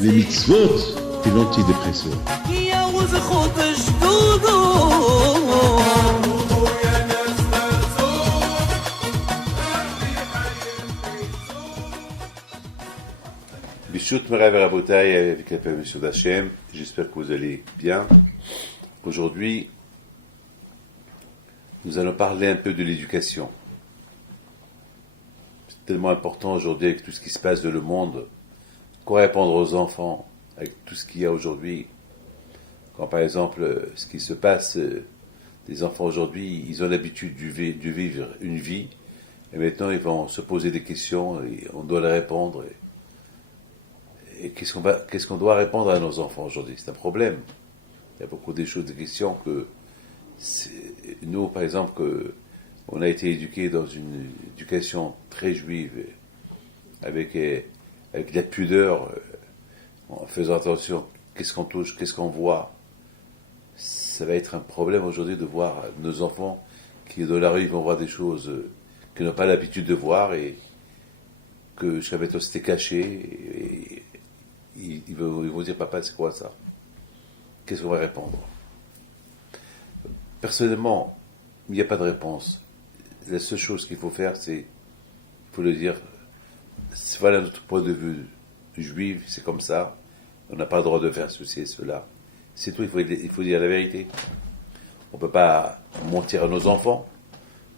Les mitzvot et l'antidépresseur. Bishut Merav Rabotai avec la permission d'Hachem, j'espère que vous allez bien. Aujourd'hui, nous allons parler un peu de l'éducation. C'est tellement important aujourd'hui avec tout ce qui se passe dans le monde. Quoi répondre aux enfants avec tout ce qu'il y a aujourd'hui? Quand par exemple, ce qui se passe, les enfants aujourd'hui, ils ont l'habitude de vivre une vie, et maintenant ils vont se poser des questions, et on doit les répondre. Et qu'est-ce qu'on doit répondre à nos enfants aujourd'hui? C'est un problème. Il y a beaucoup de choses, des questions que nous, par exemple, on a été éduqués dans une éducation très juive, avec la pudeur, en faisant attention, qu'est-ce qu'on touche, qu'est-ce qu'on voit. Ça va être un problème aujourd'hui de voir nos enfants qui, dans la rue, vont voir des choses qu'ils n'ont pas l'habitude de voir et que jusqu'à maintenant c'était caché. Et ils vont dire, papa, c'est quoi ça? Qu'est-ce qu'on va répondre? Personnellement, il n'y a pas de réponse. La seule chose qu'il faut faire, c'est, il faut le dire, voilà notre point de vue juif, c'est comme ça, on n'a pas le droit de faire ceci et cela. C'est tout, il faut dire la vérité. On ne peut pas mentir à nos enfants,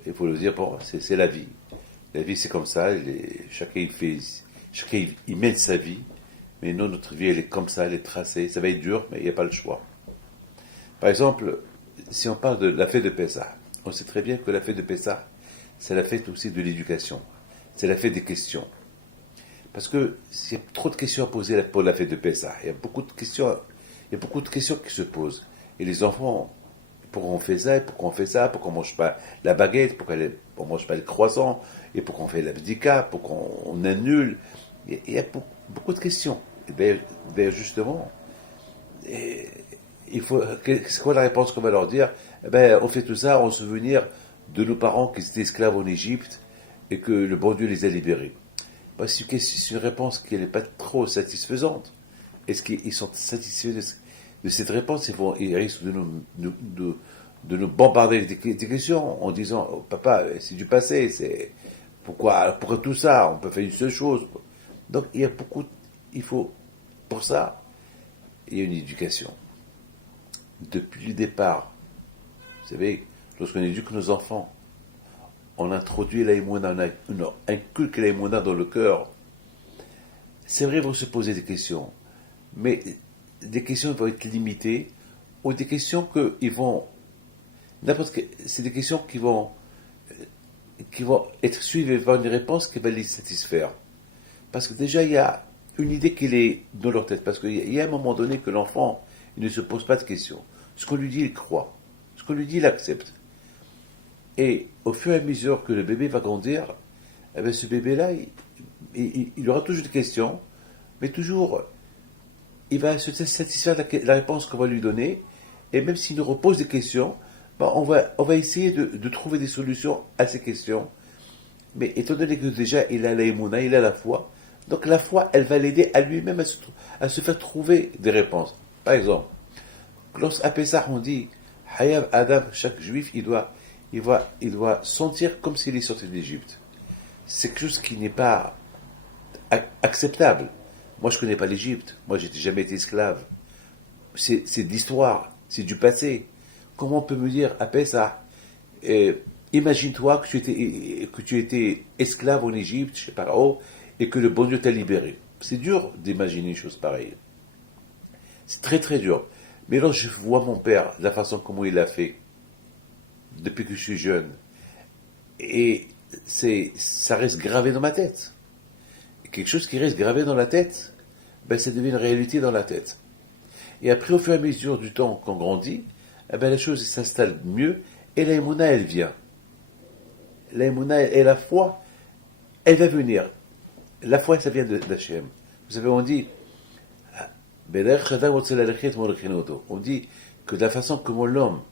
il faut le dire, bon, c'est la vie. La vie, c'est comme ça, chacun il mène sa vie, mais nous, notre vie, elle est comme ça, elle est tracée, ça va être dur, mais il n'y a pas le choix. Par exemple, si on parle de la fête de Pessah, on sait très bien que la fête de Pessah, c'est la fête aussi de l'éducation, c'est la fête des questions. Parce que s'il y a trop de questions à poser pour la fête de Pessah, il y a beaucoup de questions qui se posent. Et les enfants, pourquoi on fait ça, pourquoi on fait ça, pourquoi on ne mange pas la baguette, pourquoi on ne mange pas le croissant, et pourquoi on fait l'abdika, pourquoi on annule. Il y a beaucoup de questions. Et bien justement, c'est quoi la réponse qu'on va leur dire? On fait tout ça en souvenir de nos parents qui étaient esclaves en Égypte et que le bon Dieu les a libérés. C'est une réponse qui n'est pas trop satisfaisante. Est-ce qu'ils sont satisfaits de cette réponse? Ils risquent de nous bombarder des questions en disant, oh, papa, c'est du passé, pourquoi tout ça? On peut faire une seule chose. Donc pour ça, il y a une éducation. Depuis le départ, vous savez, lorsqu'on éduque nos enfants, on introduit l'aïmouna, on inculque l'aïmouna dans le cœur. C'est vrai, ils vont se poser des questions, mais des questions vont être limitées, ou des questions c'est des questions qui vont être suivies par une réponse qui va les satisfaire. Parce que déjà, il y a une idée qui est dans leur tête, parce qu'il y a un moment donné que l'enfant, il ne se pose pas de questions. Ce qu'on lui dit, il croit. Ce qu'on lui dit, il accepte. Et au fur et à mesure que le bébé va grandir, ce bébé-là, il aura toujours des questions, mais toujours, il va se satisfaire de la réponse qu'on va lui donner, et même s'il nous repose des questions, on va essayer de trouver des solutions à ces questions. Mais étant donné que déjà, il a l'aïmouna, il a la foi, donc la foi, elle va l'aider à lui-même à se faire trouver des réponses. Par exemple, lorsqu'à Pessah, on dit, Hayav Adam, chaque juif, il doit sentir comme s'il est sorti d'Égypte. C'est quelque chose qui n'est pas acceptable. Moi, je ne connais pas l'Égypte. Moi, je n'ai jamais été esclave. C'est de l'histoire. C'est du passé. Comment on peut me dire, à Pessah, imagine-toi que tu étais esclave en Égypte, chez Pharaon, et que le bon Dieu t'a libéré. C'est dur d'imaginer une chose pareille. C'est très très dur. Mais lorsque je vois mon père, la façon comment il l'a fait, depuis que je suis jeune, et ça reste gravé dans ma tête. Et quelque chose qui reste gravé dans la tête, ça devient une réalité dans la tête. Et après, au fur et à mesure du temps qu'on grandit, la chose s'installe mieux, et l'aïmouna, elle vient. L'aïmouna et la foi, elle va venir. La foi, ça vient d'Hachem. Vous savez, on dit que de la façon comment l'homme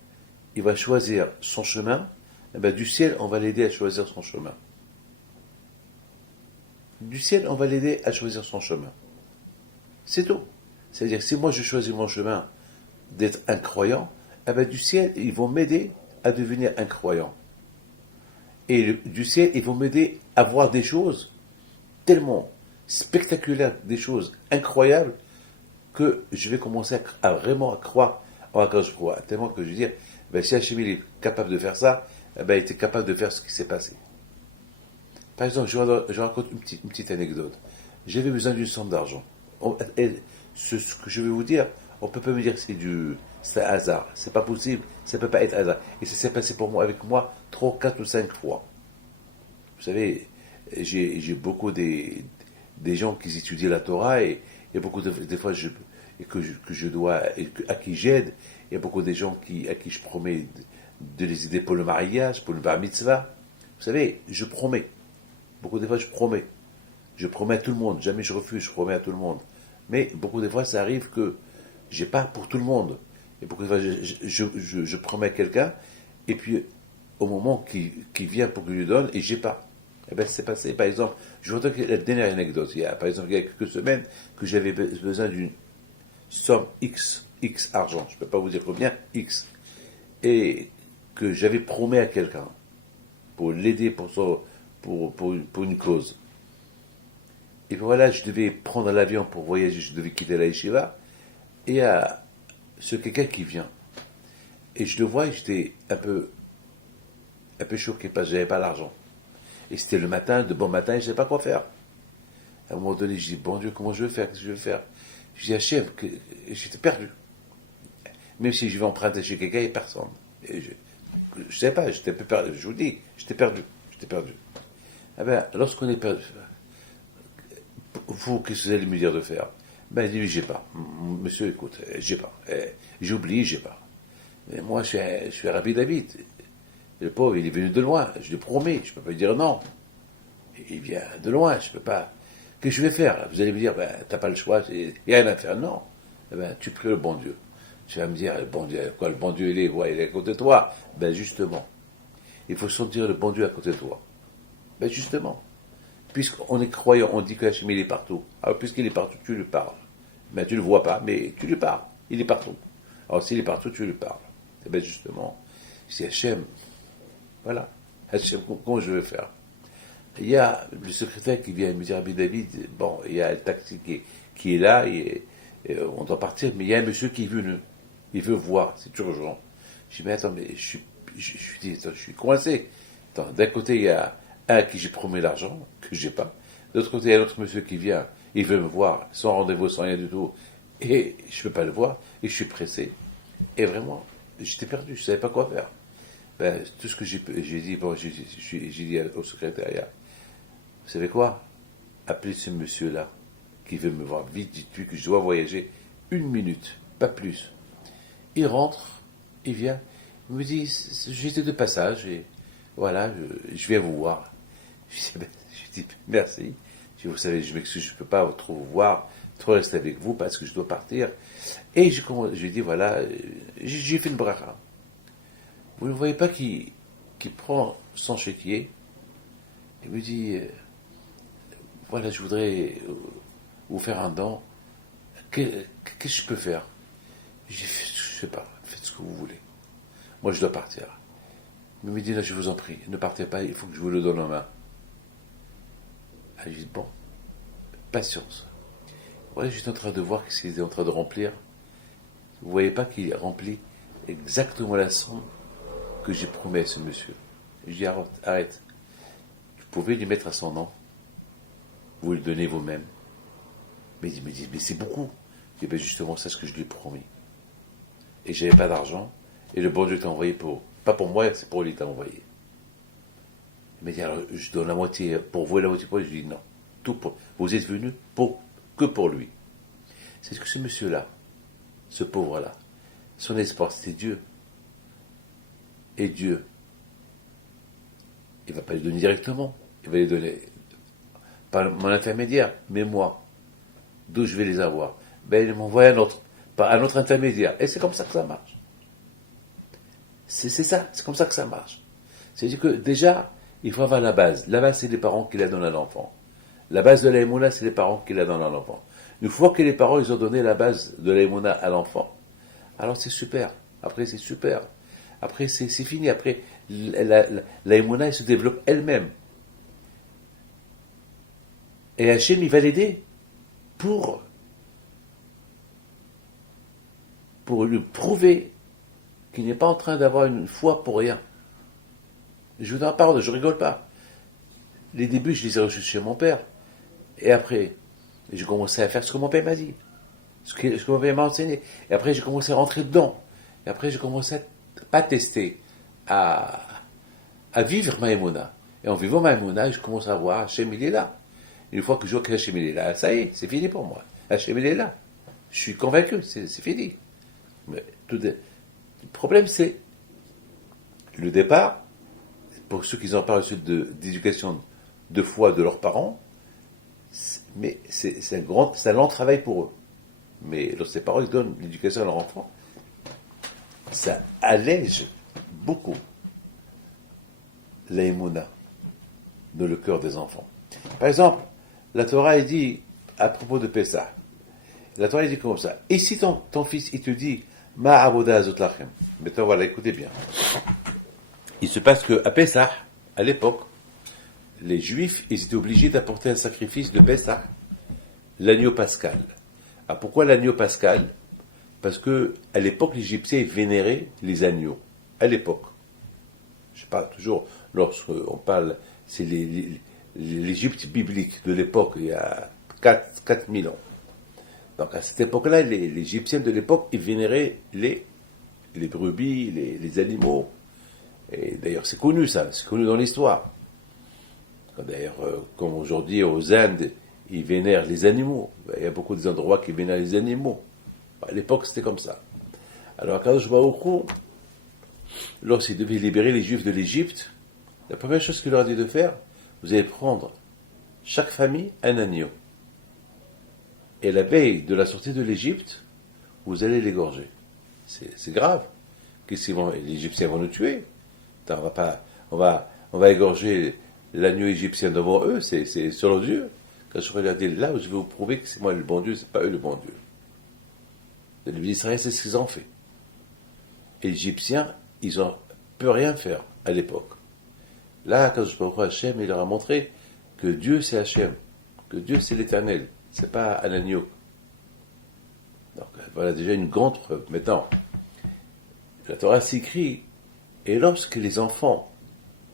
il va choisir son chemin, eh ben, du ciel, on va l'aider à choisir son chemin. Du ciel, on va l'aider à choisir son chemin. C'est tout. C'est-à-dire que si moi je choisis mon chemin d'être un croyant, eh ben, du ciel, ils vont m'aider à devenir un croyant. Et du ciel, ils vont m'aider à voir des choses tellement spectaculaires, des choses incroyables, que je vais commencer à vraiment croire en Akadosh Baruch Hu. Tellement que je veux dire, ben, si Hachem est capable de faire ça, ben, il était capable de faire ce qui s'est passé. Par exemple, je raconte une petite anecdote. J'avais besoin d'une somme d'argent. Ce que je vais vous dire, on ne peut pas me dire que c'est un hasard. C'est pas possible, ça ne peut pas être hasard. Et ça s'est passé avec moi 3, 4 ou 5 fois. Vous savez, j'ai beaucoup des gens qui étudient la Torah et beaucoup des fois que je dois, à qui j'aide. Il y a beaucoup de gens à qui je promets de les aider pour le mariage, pour le bar mitzvah. Vous savez, je promets. Beaucoup de fois, je promets. Je promets à tout le monde. Jamais je refuse, je promets à tout le monde. Mais beaucoup de fois, ça arrive que j'ai pas pour tout le monde. Et beaucoup de fois, je promets à quelqu'un, et puis au moment qui vient pour que je lui donne, et j'ai pas. Eh bien, c'est passé. Par exemple, je vous raconte la dernière anecdote. Par exemple, il y a quelques semaines que j'avais besoin d'une somme X argent. Je ne peux pas vous dire combien, X. Et que j'avais promis à quelqu'un pour l'aider pour une cause. Et voilà, je devais prendre l'avion pour voyager, je devais quitter la yeshiva, et il y a quelqu'un qui vient. Et je le vois, et j'étais un peu choqué parce que je n'avais pas l'argent. Et c'était le matin, de bon matin, et je ne savais pas quoi faire. À un moment donné, je dis, bon Dieu, comment je vais faire? Qu'est-ce que je vais faire? Je dis, Hachem, j'étais perdu. Même si je vais emprunter chez quelqu'un, il n'y a personne. Et je ne sais pas, j'étais un peu perdu. Je vous dis, j'étais perdu. Eh bien, lorsqu'on est perdu, vous, qu'est-ce que vous allez me dire de faire? Ben, il dit, j'ai pas. Monsieur, écoute, j'ai pas. J'ai oublié, j'ai pas. Mais moi, je suis Rabbi David. Le pauvre, il est venu de loin. Je lui promets, je ne peux pas lui dire non. Il vient de loin, je ne peux pas. Qu'est-ce que je vais faire? Vous allez me dire, ben, tu n'as pas le choix, il n'y a rien à faire. Non. Eh ben, tu pries le bon Dieu. Tu vas me dire, le bon Dieu, quoi, le bon Dieu, il est à côté de toi. Ben, justement. Il faut sentir le bon Dieu à côté de toi. Ben, justement. Puisqu'on est croyant, on dit que Hachem, il est partout. Alors, puisqu'il est partout, tu lui parles. Ben, tu ne le vois pas, mais tu lui parles. Il est partout. Alors, s'il est partout, tu lui parles. Eh bien, justement, c'est Hachem. Voilà. Hachem, comment je vais faire? Il y a le secrétaire qui vient me dire, Rabbi David, bon, il y a le taxi qui est là, et on doit partir, mais il y a un monsieur qui est venu. Il veut voir, c'est urgent. Je dis, mais attends, mais je suis coincé. Attends, d'un côté, il y a un à qui j'ai promis l'argent, que j'ai pas. De l'autre côté, il y a un autre monsieur qui vient, il veut me voir, sans rendez-vous, sans rien du tout, et je ne peux pas le voir, et je suis pressé. Et vraiment, j'étais perdu, je ne savais pas quoi faire. Ben, tout ce que j'ai dit, bon, j'ai dit au secrétariat, vous savez quoi? Appelez ce monsieur-là, qui veut me voir vite, dites-lui que je dois voyager 1 minute, pas plus. Il rentre, il vient, il me dit, j'étais de passage, et voilà, je viens vous voir. Je dis, merci. Je dis, vous savez, je m'excuse, je ne peux pas trop vous voir, trop rester avec vous, parce que je dois partir. Et je lui dis, voilà, j'ai fait une bracha. Vous ne voyez pas qu'il prend son chéquier, il me dit, voilà, je voudrais vous faire un don, qu'est-ce que je peux faire? Je dis, je ne sais pas, faites ce que vous voulez. Moi, je dois partir. Il me dit, là, je vous en prie, ne partez pas, il faut que je vous le donne en main. Alors, je dis, bon, patience. Voilà, j'étais en train de voir ce qu'il était en train de remplir. Vous ne voyez pas qu'il remplit exactement la somme que j'ai promis à ce monsieur. Je dis, arrête. Vous pouvez lui mettre à son nom. Vous le donnez vous-même. Mais il me dit, mais c'est beaucoup. Je dis, ben justement, c'est ce que je lui ai promis. Et j'avais pas d'argent. Et le bon Dieu t'a envoyé pas pour moi, c'est pour lui t'a envoyé. Il m'a dit, alors, je donne la moitié pour vous et la moitié pour lui. Je dis, non. Vous êtes venu que pour lui. C'est que ce monsieur-là, ce pauvre-là, son espoir, c'était Dieu. Et Dieu, il ne va pas les donner directement, il va les donner par mon intermédiaire, mais moi, d'où je vais les avoir? Ben, il m'envoie par un autre intermédiaire. Et c'est comme ça que ça marche. C'est ça, c'est comme ça que ça marche. C'est-à-dire que déjà, il faut avoir la base. La base, c'est les parents qui la donnent à l'enfant. La base de la Emouna, c'est les parents qui la donnent à l'enfant. Une fois que les parents, ils ont donné la base de la Emouna à l'enfant, alors c'est super. Après, c'est super. Après, c'est fini. Après, la Emouna, elle se développe elle-même. Et Hachem, il va l'aider pour lui prouver qu'il n'est pas en train d'avoir une foi pour rien. Je vous en parle, je rigole pas. Les débuts, je les ai reçus chez mon père. Et après, j'ai commencé à faire ce que mon père m'a dit. Ce que mon père m'a enseigné. Et après, j'ai commencé à rentrer dedans. Et après, j'ai commencé à pas tester, à vivre ma Emouna. Et en vivant ma Emouna, je commence à voir Hachem, il est là. Et une fois que je vois que Hachem, il est là, ça y est, c'est fini pour moi. Hachem, il est là. Je suis convaincu, c'est fini. Mais le problème, c'est le départ. Pour ceux qui n'ont pas reçu d'éducation de foi de leurs parents, mais c'est un lent travail pour eux. Mais lorsque les parents ils donnent l'éducation à leur enfant, ça allège beaucoup la Emouna dans le cœur des enfants. Par exemple, la Torah est dit à propos de Pessah. La Torah est dit comme ça. Et si ton fils il te dit Ma avoda azot lachem. Maintenant voilà, écoutez bien. Il se passe qu'à Pessah, à l'époque, les Juifs ils étaient obligés d'apporter un sacrifice de Pessah, l'agneau pascal. Ah, pourquoi l'agneau pascal? Parce que à l'époque, les Égyptiens vénéraient les agneaux. À l'époque. Je parle toujours, lorsqu'on parle, c'est l'Égypte biblique de l'époque, il y a 4000 ans. Donc à cette époque-là, les Égyptiens de l'époque, ils vénéraient les brebis, les animaux. Et d'ailleurs, c'est connu ça, c'est connu dans l'histoire. D'ailleurs, comme aujourd'hui aux Indes, ils vénèrent les animaux. Il y a beaucoup d'endroits qui vénèrent les animaux. À l'époque, c'était comme ça. Alors, Kadosh Baruch Hu, lorsqu'il devait libérer les Juifs de l'Égypte, la première chose qu'il leur a dit de faire, vous allez prendre chaque famille un agneau. Et la veille de la sortie de l'Égypte, vous allez l'égorger. C'est grave. Les Égyptiens vont nous tuer. On va égorger l'agneau égyptien devant eux, c'est selon Dieu. Quand je regardais là, je vais vous prouver que c'est moi le bon Dieu, c'est pas eux le bon Dieu. Les Israéliens, c'est ce qu'ils ont fait. Et les Égyptiens, ils ont pu rien faire à l'époque. Là, quand je parle Hachem, il leur a montré que Dieu c'est Hachem, que Dieu c'est l'Éternel, c'est pas un agneau. Donc voilà déjà une grande preuve. Maintenant, la Torah s'écrit, et lorsque les enfants,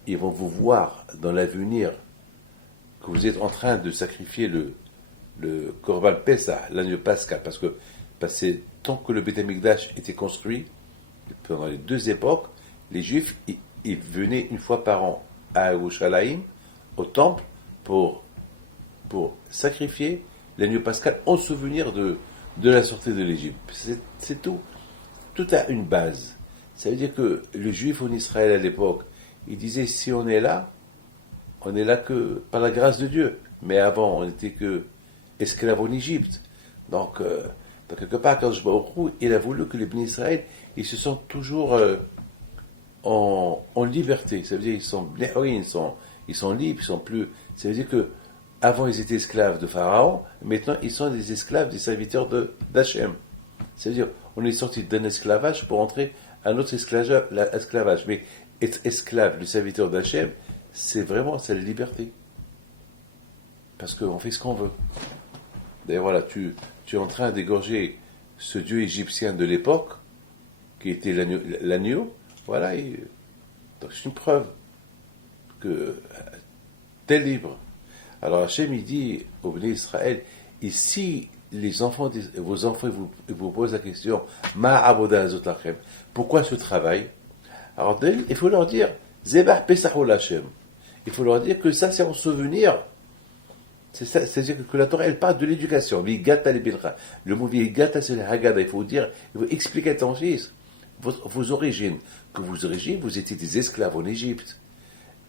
ils vont vous voir dans l'avenir que vous êtes en train de sacrifier le Korban Pessah, l'agneau pascal, parce que tant que le Beth Amikdash était construit, pendant les deux époques, les Juifs, ils venaient une fois par an à Yerushalayim, au temple, pour sacrifier l'agneau pascal en souvenir de la sortie de l'Égypte. C'est tout. Tout a une base. Ça veut dire que le Juif en Israël à l'époque, il disait, si on est là que par la grâce de Dieu. Mais avant, on n'était que esclaves en Égypte. Donc quelque part, quand je vois au Baruch Hu, il a voulu que les bénis Israël, ils se sentent toujours en liberté. Ça veut dire ils sont libres, ils sont plus. Ça veut dire que avant ils étaient esclaves de Pharaon, maintenant ils sont des esclaves, des serviteurs d'Hachem. Ça veut dire on est sorti d'un esclavage pour entrer à un autre esclavage. Mais être esclave, le serviteur d'Hachem, c'est la liberté. Parce qu'on fait ce qu'on veut. D'ailleurs, voilà, tu es en train d'égorger ce dieu égyptien de l'époque, qui était l'agneau. Voilà, donc c'est une preuve que t'es libre. Alors Hachem, il dit au béni Israël, ici, vos enfants, vous posent la question, Ma avoda azot lachem, pourquoi ce travail? Alors il faut leur dire, Zebah Pesachol Hachem. Il faut leur dire que ça, c'est en souvenir. C'est-à-dire que la Torah, elle parle de l'éducation. Le mot Vigata, c'est le Haggadah. Il faut expliquer à ton fils vos origines. Que vos origines, vous étiez des esclaves en Égypte.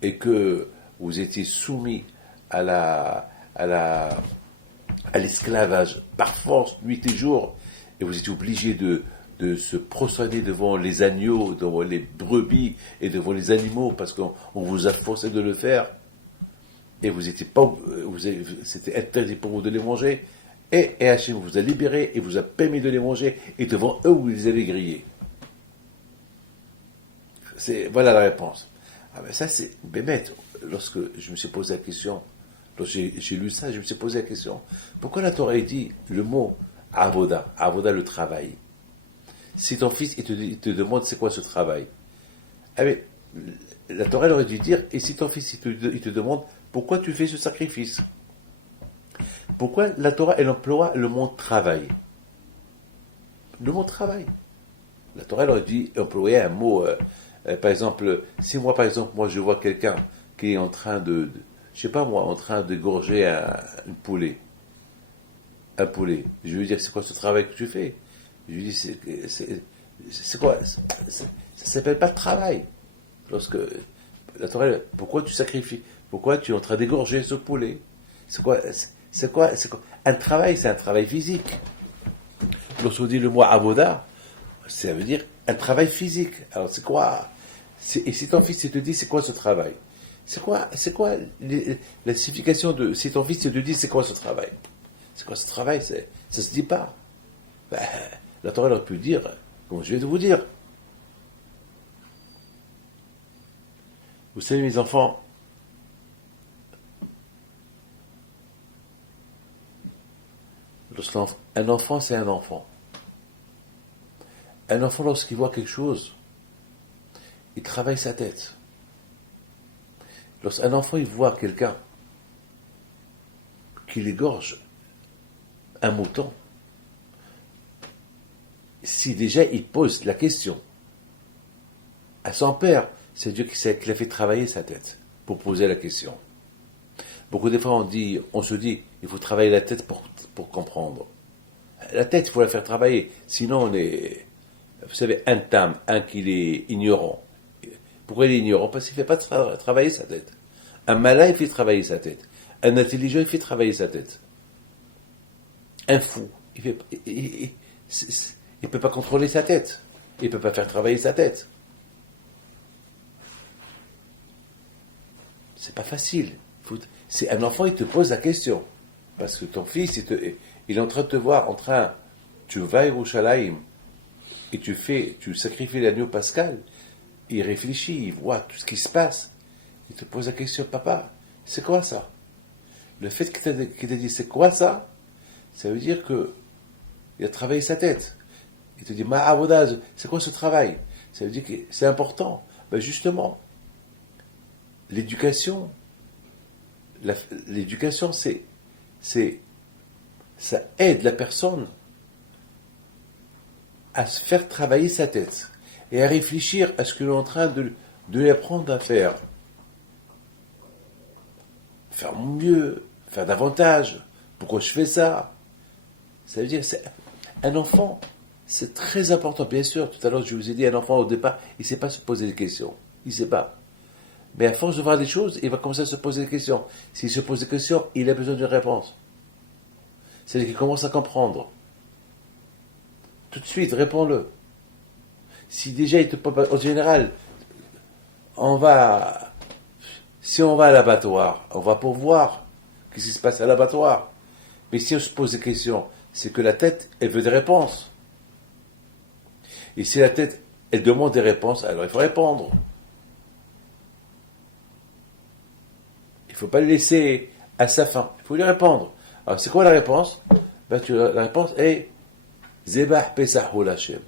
Et que vous étiez soumis à l'esclavage par force, nuit et jour. Et vous étiez obligés de de se prosterner devant les agneaux, devant les brebis et devant les animaux, parce qu'on vous a forcé de le faire, et vous étiez pas, c'était interdit pour vous de les manger, et Hachem vous a libéré et vous a permis de les manger, et devant eux vous les avez grillés. Voilà la réponse. Ah ben ça c'est bête. Lorsque je me suis posé la question, lorsque j'ai lu ça, je me suis posé la question, pourquoi la Torah dit le mot avoda, le travail? Si ton fils il te demande c'est quoi ce travail, ah ben, la Torah aurait dû dire, et si ton fils il te demande pourquoi tu fais ce sacrifice? Pourquoi la Torah elle emploie le mot travail? Le mot travail. La Torah aurait dû employer un mot, par exemple, si moi je vois quelqu'un qui est en train je sais pas moi, en train d'égorger un poulet, je lui dire c'est quoi ce travail que tu fais? Je lui dis c'est quoi? Ça s'appelle pas travail. Lorsque la Torah, pourquoi tu sacrifies? Pourquoi tu es en train d'égorger ce poulet? C'est quoi? Un travail, c'est un travail physique. Lorsqu'on dit le mot avoda, ça veut dire un travail physique. Alors c'est quoi? Et si ton fils il te dit c'est quoi ce travail? C'est quoi la signification de si ton fils il te dit c'est quoi ce travail? C'est quoi ce travail? Ça se dit pas. Ben, la Torah aurait pu dire, comme je viens de vous dire. Vous savez mes enfants, un enfant c'est un enfant. Un enfant lorsqu'il voit quelque chose, il travaille sa tête. Lorsqu'un enfant il voit quelqu'un qui l'égorge un mouton, si déjà il pose la question à son père, c'est Dieu qui l'a fait travailler sa tête pour poser la question. Beaucoup de fois on se dit, il faut travailler la tête pour comprendre. La tête, il faut la faire travailler, sinon on est, vous savez, un qui est ignorant. Pourquoi il est ignorant? Parce qu'il ne fait pas travailler sa tête. Un malin, il fait travailler sa tête. Un intelligent, il fait travailler sa tête. Un fou, il ne peut pas contrôler sa tête. Il ne peut pas faire travailler sa tête. C'est pas facile. C'est un enfant, il te pose la question. Parce que ton fils, il est en train de te voir, tu vas à Yerushalayim, et tu sacrifies l'agneau pascal, il réfléchit, il voit tout ce qui se passe. Il te pose la question, papa, c'est quoi ça? Le fait qu'il t'a dit, c'est quoi ça? Ça veut dire il a travaillé sa tête. Il te dit, c'est quoi ce travail? Ça veut dire que c'est important. Ben justement, l'éducation, ça aide la personne à se faire travailler sa tête et à réfléchir à ce que l'on est en train de lui apprendre à faire. Faire mieux, faire davantage. Pourquoi je fais ça? Ça veut dire, un enfant, c'est très important. Bien sûr, tout à l'heure, je vous ai dit, un enfant, au départ, il ne sait pas se poser des questions. Il ne sait pas. Mais à force de voir des choses, il va commencer à se poser des questions. S'il se pose des questions, il a besoin d'une réponse. C'est-à-dire qu'il commence à comprendre. Tout de suite, réponds-le. Si déjà il te pose, en général, si on va à l'abattoir, on va pour voir ce qui se passe à l'abattoir. Mais si on se pose des questions, c'est que la tête, elle veut des réponses. Et si la tête, elle demande des réponses, alors il faut répondre. Il ne faut pas le laisser à sa faim. Il faut lui répondre. Alors, c'est quoi la réponse? La réponse est Zebah Pesach Hol Hashem.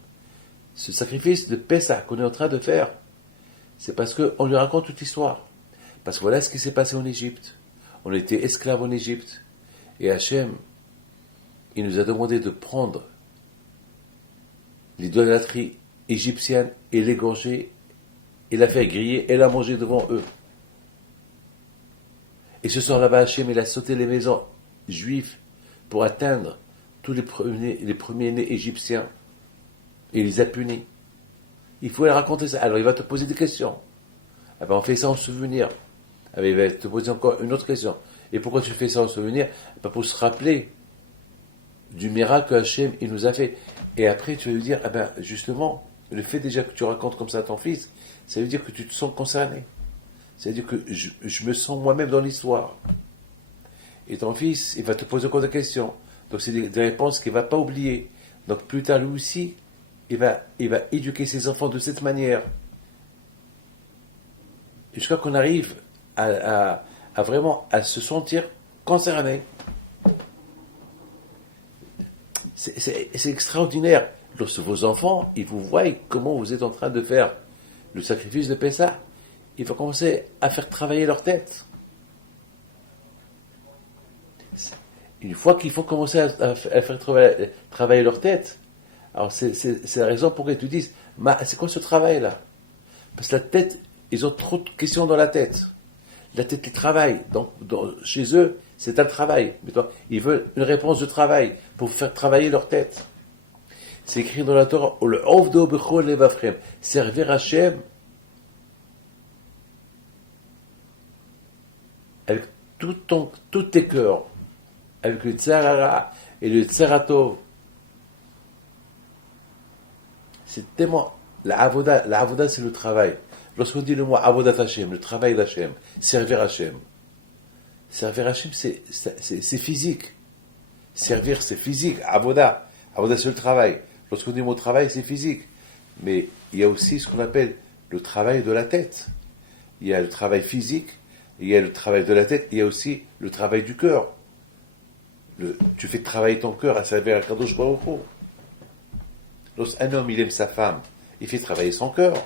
Ce sacrifice de Pesach qu'on est en train de faire, c'est parce qu'on lui raconte toute l'histoire. Parce que voilà ce qui s'est passé en Égypte. On était esclaves en Égypte. Et Hachem, il nous a demandé de prendre l'idolâtrie égyptienne et l'égorger et la faire griller et la manger devant eux. Et ce soir-là, Hachem, il a sauté les maisons juives pour atteindre tous les premiers-nés égyptiens. Et il les a punis. Il faut leur raconter ça. Alors il va te poser des questions. Ah ben, on fait ça en souvenir. Ah ben, il va te poser encore une autre question. Et pourquoi tu fais ça en souvenir? Pas pour se rappeler du miracle que Hachem il nous a fait. Et après, tu vas lui dire, ah ben, justement, le fait déjà que tu racontes comme ça à ton fils, ça veut dire que tu te sens concerné. Ça veut dire que je me sens moi-même dans l'histoire. Et ton fils, il va te poser encore des questions. Donc, c'est des réponses qu'il ne va pas oublier. Donc, plus tard, lui aussi, il va éduquer ses enfants de cette manière. Jusqu'à qu'on arrive à vraiment à se sentir concerné. C'est extraordinaire. Lorsque vos enfants, ils vous voient comment vous êtes en train de faire le sacrifice de Pessah, il faut commencer à faire travailler leur tête. Une fois qu'il faut commencer à faire travailler leur tête, alors c'est la raison pour laquelle tu dis, c'est quoi ce travail-là? Parce que la tête, ils ont trop de questions dans la tête. La tête, ils travaillent. Donc, chez eux, c'est un travail. Ils veulent une réponse de travail pour faire travailler leur tête. C'est écrit dans la Torah, servir Hachem avec tous tes cœurs, avec le tsarara et le tsaratov. C'est tellement, la avoda c'est le travail. Lorsqu'on dit le mot avodat Hachem, le travail d'Hachem, servir Hachem. Servir Hachem, c'est physique. Servir, c'est physique. Avoda c'est le travail. Lorsqu'on dit le mot travail, c'est physique. Mais il y a aussi ce qu'on appelle le travail de la tête. Il y a le travail physique, il y a le travail de la tête, il y a aussi le travail du cœur. Tu fais travailler ton cœur à servir à Kadosh Baruch Hu. Lorsqu'un homme, il aime sa femme, il fait travailler son cœur.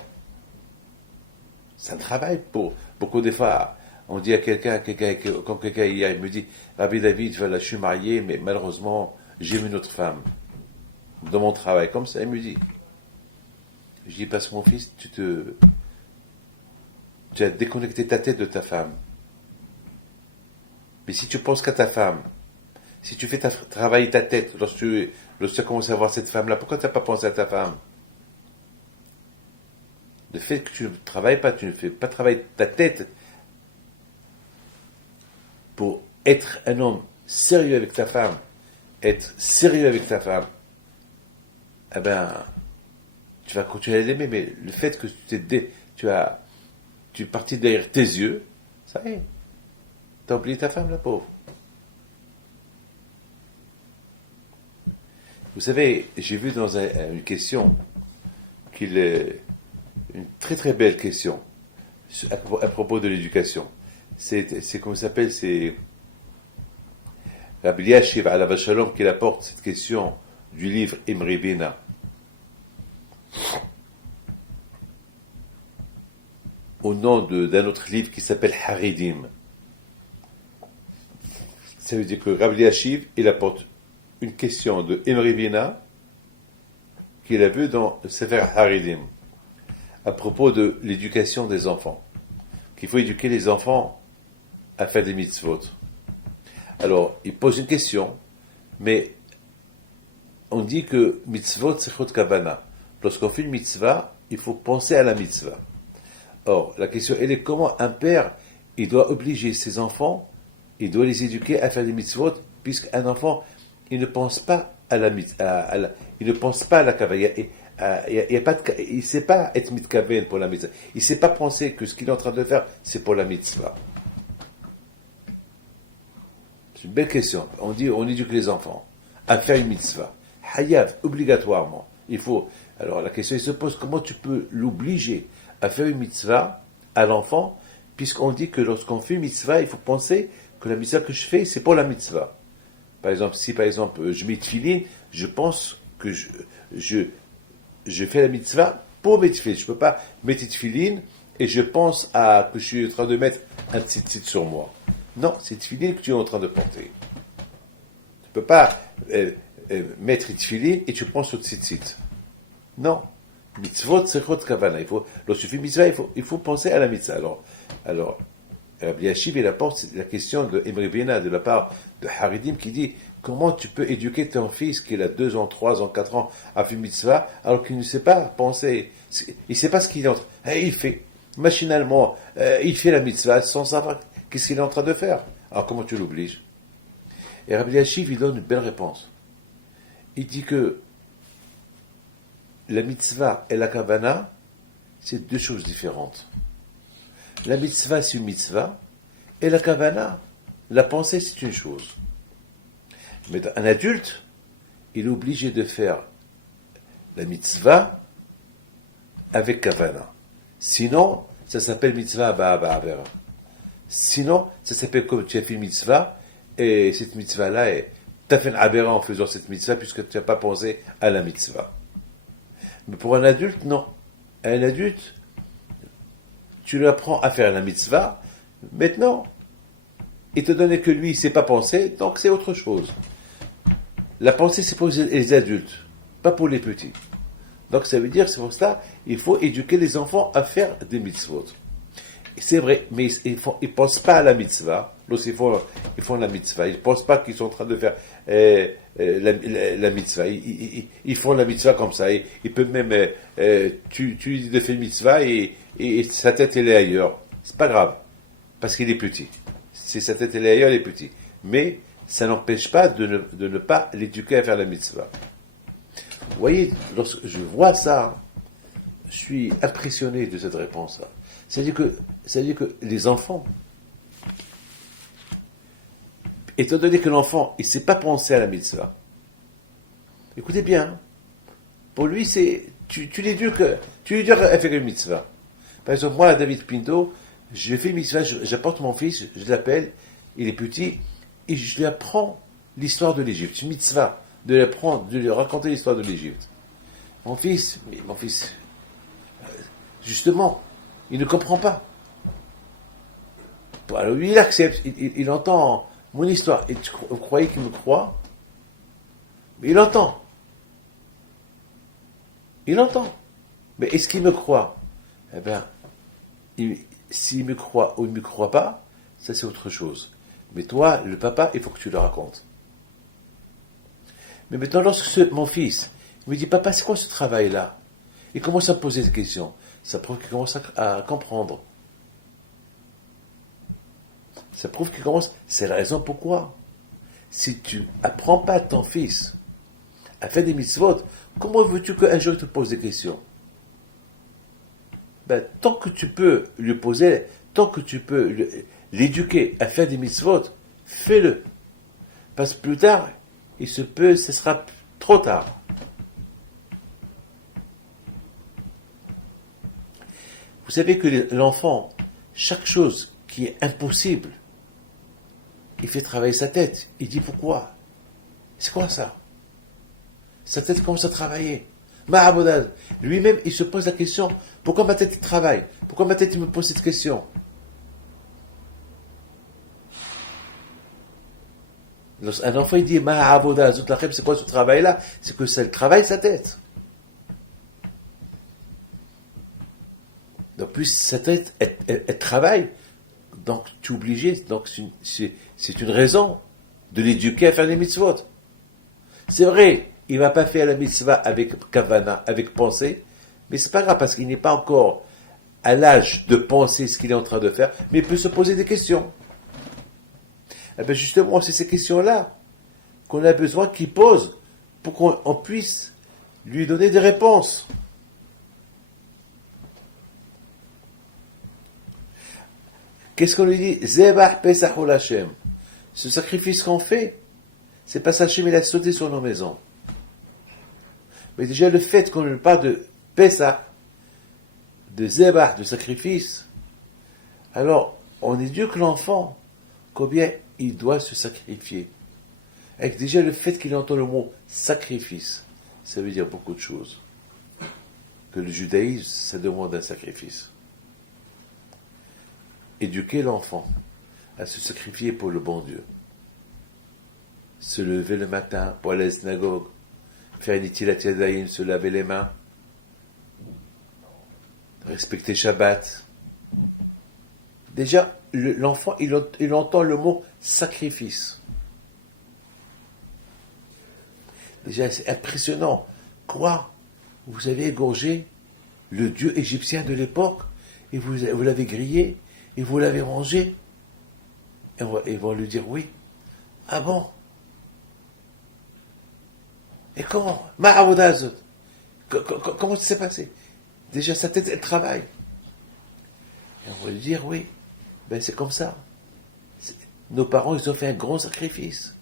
C'est un travail pour beaucoup des fois. On dit à quelqu'un quand quelqu'un il me dit, Rabbi David, voilà, je suis marié, mais malheureusement, j'aime une autre femme. Dans mon travail, comme ça, il me dit. Je dis, parce que mon fils, tu as déconnecté ta tête de ta femme. Mais si tu penses qu'à ta femme, si tu fais travailler ta tête, lorsque tu as commencé à voir cette femme-là, pourquoi tu n'as pas pensé à ta femme? Le fait que tu ne travailles pas, tu ne fais pas travailler ta tête pour être un homme sérieux avec ta femme, être sérieux avec ta femme, eh ben, tu vas continuer à l'aimer, mais le fait que tu es parti derrière tes yeux, ça y est, tu as oublié ta femme, la pauvre. Vous savez, j'ai vu dans une question qu'il est une très très belle question à propos de l'éducation. C'est comment ça s'appelle, c'est Rabbi Yashiv Alav Shalom qui apporte cette question du livre Imri Bina. Au nom d'un autre livre qui s'appelle Haridim. Ça veut dire que Rabbi Yashiv, il apporte une question de Imri Bina qu'il a vue dans le Sefer Haridim à propos de l'éducation des enfants. Qu'il faut éduquer les enfants à faire des mitzvot. Alors, il pose une question, mais on dit que mitzvot, c'est chot kavana. Lorsqu'on fait une mitzvah, il faut penser à la mitzvah. Or, la question, elle est comment un père, il doit obliger ses enfants, il doit les éduquer à faire des mitzvot, puisqu'un enfant, il ne pense pas à la mitzvah, il ne pense pas à la kavaya. Il ne sait pas être mitkaven pour la mitzvah. Il ne sait pas penser que ce qu'il est en train de faire, c'est pour la mitzvah. C'est une belle question. On éduque les enfants à faire une mitzvah. Hayav, obligatoirement. Il faut. Alors la question se pose, comment tu peux l'obliger à faire une mitzvah à l'enfant, puisqu'on dit que lorsqu'on fait une mitzvah, il faut penser que la mitzvah que je fais, c'est pour la mitzvah. Par exemple, si je mets tefillin, je pense que je fais la mitzvah pour mes tefillin. Je ne peux pas mettre tefillin et je pense que je suis en train de mettre un tzitzit sur moi. Non, c'est tefillin que tu es en train de porter. Tu ne peux pas mettre tefillin et tu penses au tzitzit. Non. Mitzvot, c'est chot kavana. Lorsque tu fais mitzvah, il faut penser à la mitzvah. Alors, Rabbi Yashiv, il apporte la question de Imri Bina de la part de Haridim qui dit comment tu peux éduquer ton fils qui a 2 ans, 3 ans, 4 ans à faire mitzvah alors qu'il ne sait pas penser, il ne sait pas ce qu'il est en train. Il fait machinalement, il fait la mitzvah sans savoir qu'est-ce qu'il est en train de faire. Alors comment tu l'obliges? Et Rabbi Yashiv, il donne une belle réponse. il dit que la mitzvah et la kavana, c'est deux choses différentes. La mitzvah, c'est une mitzvah, et la kavana, la pensée, c'est une chose. Mais un adulte, il est obligé de faire la mitzvah avec kavana. Sinon, ça s'appelle mitzvah ba'avera. Sinon, ça s'appelle comme tu as fait une mitzvah, et cette mitzvah-là, tu as fait une avera en faisant cette mitzvah, puisque tu n'as pas pensé à la mitzvah. Mais pour un adulte, non. Un adulte, tu lui apprends à faire la mitzvah, maintenant, étant donné que lui, il ne sait pas penser, donc c'est autre chose. La pensée, c'est pour les adultes, pas pour les petits. Donc ça veut dire, c'est pour ça, il faut éduquer les enfants à faire des mitzvot. C'est vrai, mais ils ne pensent pas à la mitzvah. Lorsqu'ils font la mitzvah, ils ne pensent pas qu'ils sont en train de faire la mitzvah. Ils font la mitzvah comme ça. Ils peuvent même, tu lui dis de faire une mitzvah et sa tête elle est ailleurs. C'est pas grave, parce qu'il est petit. Si sa tête elle est ailleurs, il est petit. Mais ça n'empêche pas de ne pas l'éduquer à faire la mitzvah. Vous voyez, lorsque je vois ça, je suis impressionné de cette réponse-là. C'est-à-dire que les enfants, étant donné que l'enfant, il ne sait pas penser à la mitzvah, écoutez bien, pour lui, tu l'éduques à faire une mitzvah. Par exemple, moi, David Pinto, je fais une mitzvah, j'apporte mon fils, je l'appelle, il est petit, et je lui apprends l'histoire de l'Égypte, une mitzvah, de lui raconter l'histoire de l'Égypte. Mon fils, justement, il ne comprend pas. Alors lui, il accepte, il entend mon histoire. Et vous croyez qu'il me croit? Mais il entend. Il entend. Mais est-ce qu'il me croit? Eh bien, s'il me croit ou il ne me croit pas, ça c'est autre chose. Mais toi, le papa, il faut que tu le racontes. Mais maintenant, lorsque mon fils me dit, papa, c'est quoi ce travail-là? Il commence à me poser des questions. Ça prouve qu'il commence à comprendre. Ça prouve qu'il commence. C'est la raison pourquoi. Si tu apprends pas à ton fils à faire des mitzvot, comment veux-tu qu'un jour il te pose des questions? Tant que tu peux lui poser, tant que tu peux l'éduquer à faire des mitzvot, fais-le. Parce que plus tard, ce sera trop tard. Vous savez que l'enfant, chaque chose qui est impossible, il fait travailler sa tête. Il dit pourquoi? C'est quoi ça? Sa tête commence à travailler. Mahabodad, lui-même, il se pose la question, pourquoi ma tête travaille? Pourquoi ma tête me pose cette question? Un enfant, il dit, Mahabodad, c'est quoi ce travail-là? C'est que ça travaille sa tête. Donc, plus sa tête, elle travaille, donc tu es obligé, donc c'est une raison de l'éduquer à faire des mitzvot. C'est vrai, il ne va pas faire la mitzvah avec kavana, avec pensée, mais c'est pas grave parce qu'il n'est pas encore à l'âge de penser ce qu'il est en train de faire, mais il peut se poser des questions. Et bien justement, c'est ces questions-là qu'on a besoin qu'il pose pour qu'on puisse lui donner des réponses. Qu'est-ce qu'on lui dit? Zebah Pesach Hashem. Ce sacrifice qu'on fait, c'est pas Hashem, il a sauté sur nos maisons. Mais déjà le fait qu'on lui parle de Pesach, de Zebah, de sacrifice, alors on éduque l'enfant combien il doit se sacrifier. Avec déjà le fait qu'il entend le mot sacrifice, ça veut dire beaucoup de choses. Que le judaïsme, ça demande un sacrifice. Éduquer l'enfant à se sacrifier pour le bon Dieu. Se lever le matin pour aller à la synagogue, faire une nitilat yadayim, se laver les mains, respecter Shabbat. Déjà, l'enfant, il entend le mot sacrifice. Déjà, c'est impressionnant. Quoi? Vous avez égorgé le dieu égyptien de l'époque et vous l'avez grillé et vous l'avez mangé? Et ils vont lui dire oui. Ah bon? Et comment Ma'avodazot. Comment ça s'est passé? Déjà, sa tête, elle travaille. Et on va lui dire, oui, ben c'est comme ça. Nos parents, ils ont fait un grand sacrifice.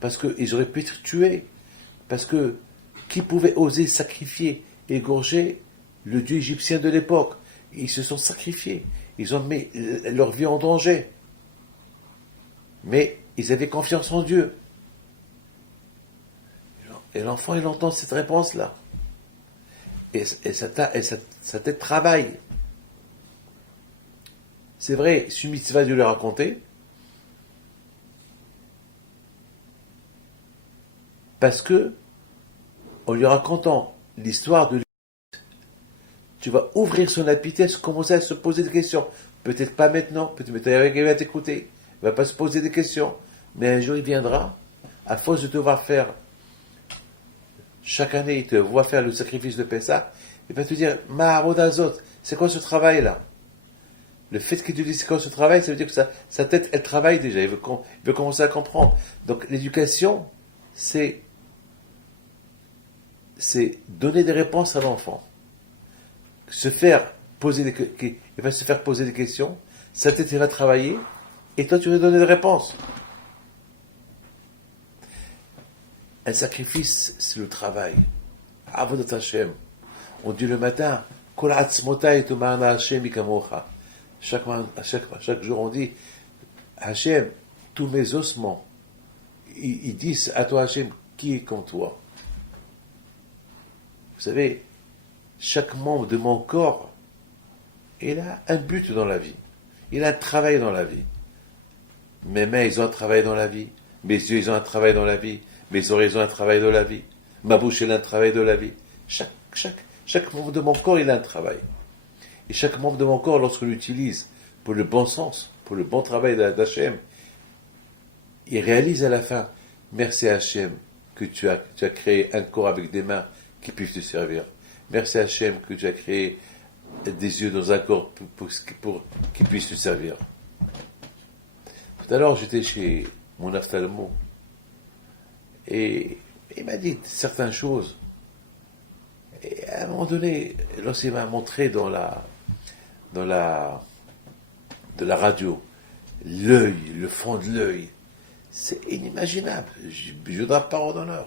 Parce qu'ils auraient pu être tués. Parce que qui pouvait oser sacrifier, égorger le dieu égyptien de l'époque? Ils se sont sacrifiés. Ils ont mis leur vie en danger. Mais ils avaient confiance en Dieu. Et l'enfant, il entend cette réponse-là. Et sa tête travaille. C'est vrai, ce mitzvah Dieu l'a raconté, parce que, en lui racontant l'histoire de l'Égypte, tu vas ouvrir son appétit, commencer à se poser des questions. Peut-être pas maintenant, peut-être il va t'écouter, il va pas se poser des questions, mais un jour il viendra, à force de te voir faire, chaque année il te voit faire le sacrifice de Pessah, il va te dire, Ma'arodazot, c'est quoi ce travail-là? Le fait qu'il te dise c'est quoi ce travail, ça veut dire que sa tête, elle travaille déjà, il veut commencer à comprendre. Donc l'éducation, c'est donner des réponses à l'enfant. Il va se faire poser des questions, sa tête elle va travailler, et toi tu vas donner des réponses. Un sacrifice, c'est le travail. Avodat Hashem. On dit le matin, Kol atzmotai tumarna Hashem ikamocha. Chaque jour on dit, Hashem, tous mes ossements, ils disent à toi Hashem, qui est comme toi? Vous savez, chaque membre de mon corps, il a un but dans la vie. Il a un travail dans la vie. Mes mains, ils ont un travail dans la vie. Mes yeux, ils ont un travail dans la vie. Mes oreilles, ils ont un travail dans la vie. Ma bouche, elle a un travail dans la vie. Chaque membre de mon corps, il a un travail. Et chaque membre de mon corps, lorsqu'on l'utilise pour le bon sens, pour le bon travail d'Hachem, il réalise à la fin, merci Hachem que tu as créé un corps avec des mains qui puissent te servir. Merci Hachem que tu as créé des yeux dans un corps pour qu'ils puissent te servir. Tout à l'heure, j'étais chez mon ophtalmo et il m'a dit certaines choses. Et à un moment donné, lorsqu'il m'a montré dans la radio, l'œil, le fond de l'œil, c'est inimaginable. Je donne parole d'honneur.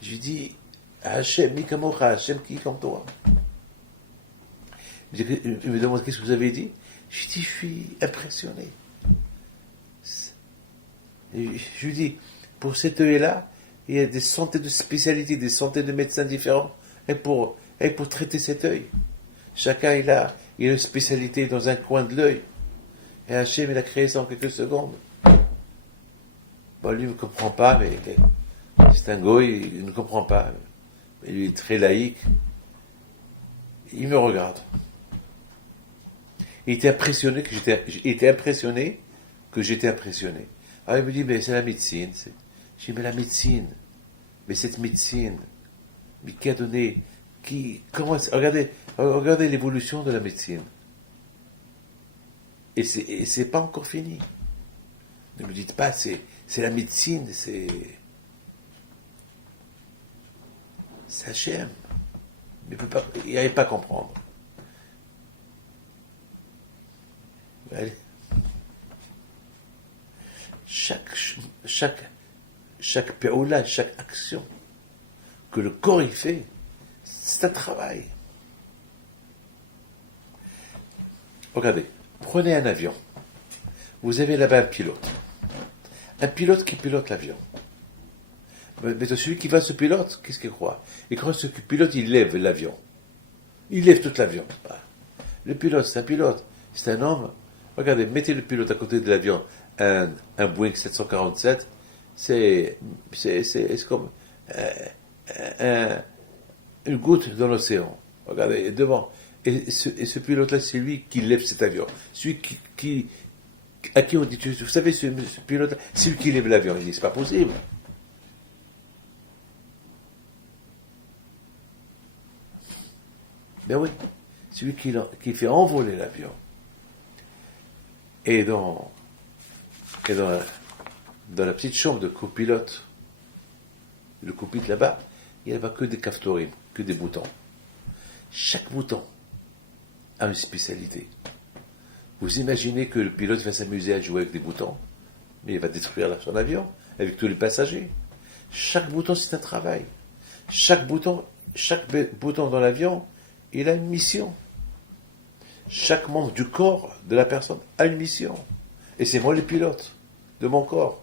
Je lui dis, Hachem, Mikamocha, Hachem qui est comme toi. Il me demande qu'est-ce que vous avez dit. Je dis, je suis impressionné. Je lui dis, pour cet œil-là, il y a des centaines de spécialités, des centaines de médecins différents, et pour traiter cet œil. Chacun, il a une spécialité dans un coin de l'œil. Et Hachem, il a créé ça en quelques secondes. Bon, lui, il ne comprend pas, mais c'est un goy, il ne comprend pas. Mais lui, il est très laïque. Il me regarde. Il était impressionné que j'étais impressionné. Alors il me dit, mais c'est la médecine. Je dis, mais la médecine, mais cette médecine, mais qui a donné, regardez l'évolution de la médecine. Et c'est pas encore fini. Ne me dites pas, c'est la médecine, c'est Hachem. Il n'arrive pas à comprendre. Allez. Chaque péoula, chaque action que le corps y fait, c'est un travail. Regardez, prenez un avion. Vous avez là-bas un pilote. Un pilote qui pilote l'avion. Mais celui qui va ce pilote, qu'est-ce qu'il croit? Il croit que ce pilote, il lève l'avion. Il lève tout l'avion. Le pilote, c'est un pilote. C'est un homme. Regardez, mettez le pilote à côté de l'avion. Un Boeing 747, c'est comme une goutte dans l'océan. Regardez, devant. Et ce pilote-là, c'est lui qui lève cet avion. Celui à qui on dit, vous savez, ce pilote-là, c'est lui qui lève l'avion. Il dit, c'est pas possible. Ben oui, celui qui fait envoler l'avion. Et dans la petite chambre de copilote, le cockpit là-bas, il n'y avait que des kaftorim, que des boutons. Chaque bouton a une spécialité. Vous imaginez que le pilote va s'amuser à jouer avec des boutons, mais il va détruire son avion avec tous les passagers. Chaque bouton, c'est un travail. Chaque bouton dans l'avion, il a une mission. Chaque membre du corps de la personne a une mission. Et c'est moi le pilote de mon corps.